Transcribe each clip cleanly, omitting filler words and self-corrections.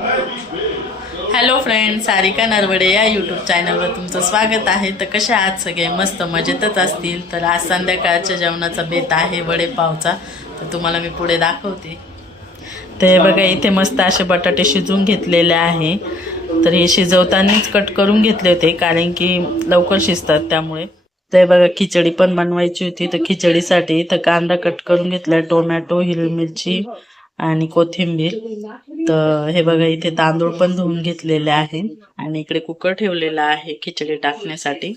Hello friend, Sarika Narwade या YouTube चॅनलवर तुमचं स्वागत आहे। तर कशा आहात सगळे? मस्त मजेतच असतील। तर आज संध्याकाळच्या जेवणाचा बेत आहे वडेपावचा, तर तुम्हाला मी पुढे दाखवते। ते बघा, इथे मस्त असे बटाटे शिजवून घेतलेले आहे। तर हे शिजवतानाच कट करून घेतले होते कारण की लवकर शिजतात त्यामुळे। ते बघा, खिचडी पण बनवायची होती, तर खिचडीसाठी इथं कांदा कट करून घेतला, टोमॅटो, हिरवी मिरची आणि कोथिंबीर। तर हे बघा, इथे तांदूळ पण धुवून घेतलेले आहे आणि इकडे कुकर ठेवलेला आहे खिचडी टाकण्यासाठी।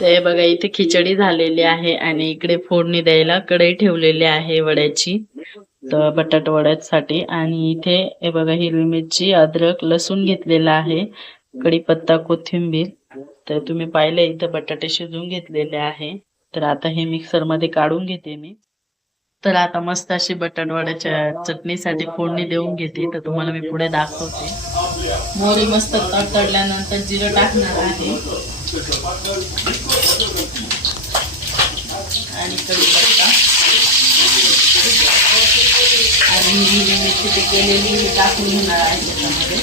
ते बघा, इथे खिचडी झालेली आहे आणि इकडे फोडणी द्यायला कढई ठेवलेली आहे वड्याची, तर बटाटा वड्यासाठी। आणि इथे हे बघा, हिरवी मिरची, अद्रक, लसूण घेतलेला आहे, कढीपत्ता, कोथिंबीर। तर तुम्ही पाहिले इथं बटाटे शिजवून घेतलेले आहे। तर आता हे मिक्सर मध्ये काढून घेते मी। तर आता मस्त अशी बटाटवड्याच्या चटणीसाठी फोडणी देऊन घेते, तर तुम्हाला मी पुढे दाखवते। मोहरी मस्त तडतडल्यानंतर जिरं टाकणार आहे आणि कढीपत्ता आणि हिरवी मिरची ते केलेली टाकून घेणार आहे त्याच्यामध्ये।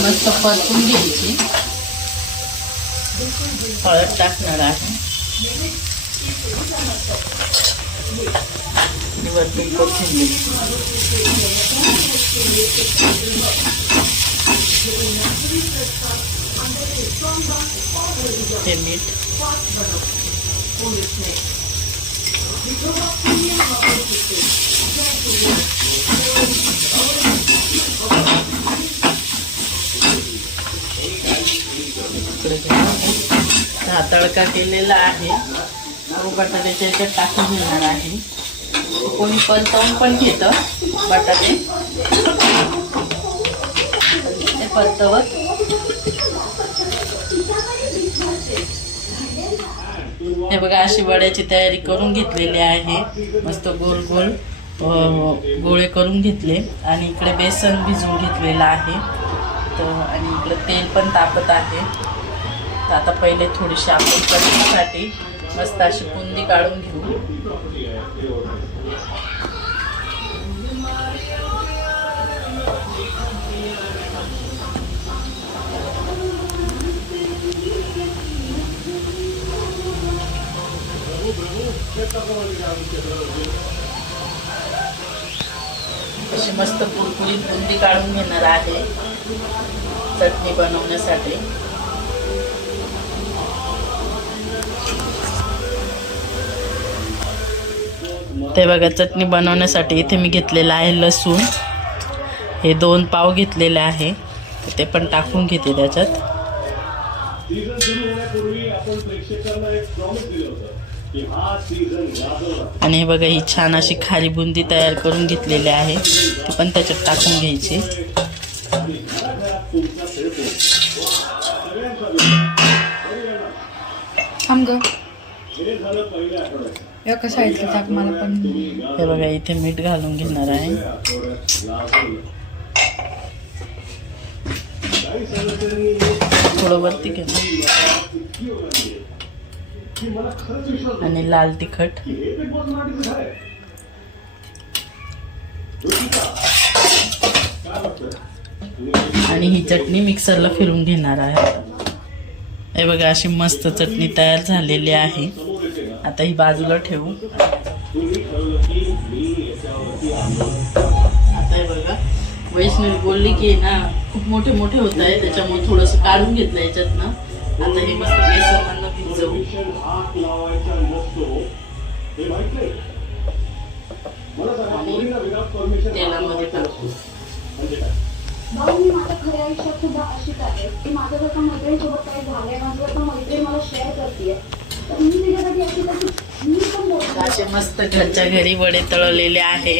मस्त परतून घ्यायची। हळद टाकणार आहे, वरतून कोथिंबीर, ते मीठ, हा तडका केलेला आहे, तो बटाट्याच्या याच्यात टाकून घेणार आहे। कोणी परतवून पण घेतं बटाटे, ते परतवत। हे बघा, अशी वड्याची तयारी करून घेतलेली आहे। मस्त गोल गोल गोळे करून घेतले आणि इकडे बेसन भिजवून घेतलेलं आहे। तर आणि इकडे तेल पण तापत आहे। तर आता पहिले थोडीशी आपण चटणीसाठी मस्त अशी बुंदी काढून घेऊ। अशी मस्त कुरकुरीत बुंदी काढून घेणार आहे चटणी बनवण्यासाठी। ते बघा, चटणी बनवण्यासाठी इथे मी घेतलेला आहे लसूण, हे 2 पाव घेतलेले आहे, तर ते पण टाकून घेते त्याच्यात। आणि हे बघा, ही छान अशी खारी बुंदी तयार करून घेतलेली आहे, ती पण त्याच्यात टाकून घ्यायची। कसं आहे टाक मला पण। हे बघा, इथे मीठ घालून घेणार आहे, थोडं वरती घेणार, आणि लाल तिखट, आणि ही चटणी मिक्सरला फिरून घेणार आहे। हे बघा, अशी मस्त चटणी तयार झालेली आहे। आता ही बाजूला ठेवू। आता हे बघा, वैष्णवी बोलली की ना खूप मोठे मोठे होत आहे, त्याच्यामुळे थोडंसं काढून घेतलं याच्यातनं। आता हे मस्त बेसनमधनं भिजवू आणि तेलामध्ये टाकू। मी माझ्या खऱ्या आयुष्यात सुद्धा अशीच आहे की माझ्या जर का मैत्रिणीसोबत काही झालंय, माझं जर का मैत्रीण मला शेअर करते, तर मी तिच्यासाठी अशी तर मी पण बोलते। असे मस्त घरच्या घरी वडे तळलेले आहे।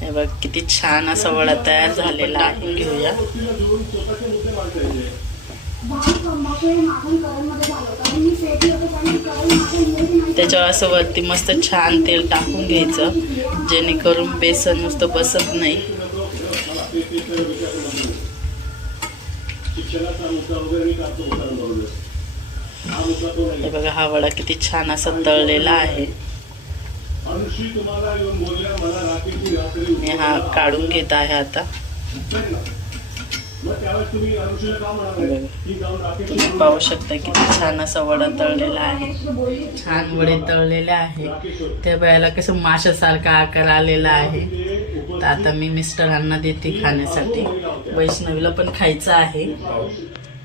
हे बघ, किती छान असा वडा तयार झालेला आहे। घेऊया। त्याच्यावर असं वरती मस्त छान तेल टाकून घ्यायचं, जेणेकरून बेसन नुसतं बसत नाही. हे बघा, हा वडा किती छान असा तळलेला आहे. मी हा काढून घेत आहे आता. तुम्ही पाहू शकता किती छान असा वडा तळलेला आहे. छान वडे तळलेले आहे. त्या वेळेला कसं माशासारखा आकार आलेला आहे. तर आता मी मिस्टरांना देते खाण्यासाठी. वैष्णवीला पण खायचं आहे.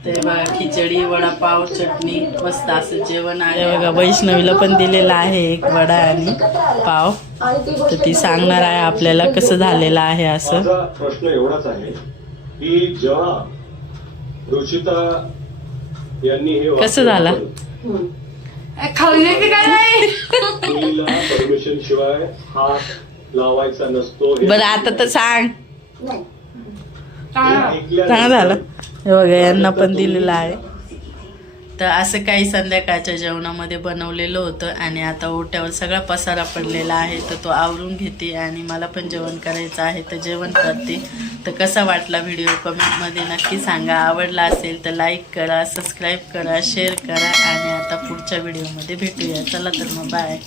ते बघा, खिचडी, वडापाव, चटणी, मस्त असं जेवण आहे. बघा, वैष्णवीला पण दिलेला आहे एक वडा आणि पाव. तर ती सांगणार आहे आपल्याला कसं झालेलं आहे असं. माझा प्रश्न एवढाच आहे की जेव्हा रुचिता यांनी हे कसं झालं? खाऊ दे की काय नाही. मुलीला परमिशन शिवाय हात लावायचा नसतो हे बरं, आता तर सांग. ऐकल्यानंतर चांगलं झालं. हे बघा, यांना पण दिलेलं आहे. तर असं काही संध्याकाळच्या जेवणामध्ये बनवलेलं होतं आणि आता ओट्यावर सगळा पसारा पडलेला आहे. तर तो आवरून घेते आणि मला पण जेवण करायचं आहे, तर जेवण करते. तर कसा वाटला व्हिडिओ कमेंटमध्ये नक्की सांगा. आवडला असेल तर लाईक करा, सबस्क्राईब करा, शेअर करा आणि आता पुढच्या व्हिडिओमध्ये भेटूया. चला तर मग बाय.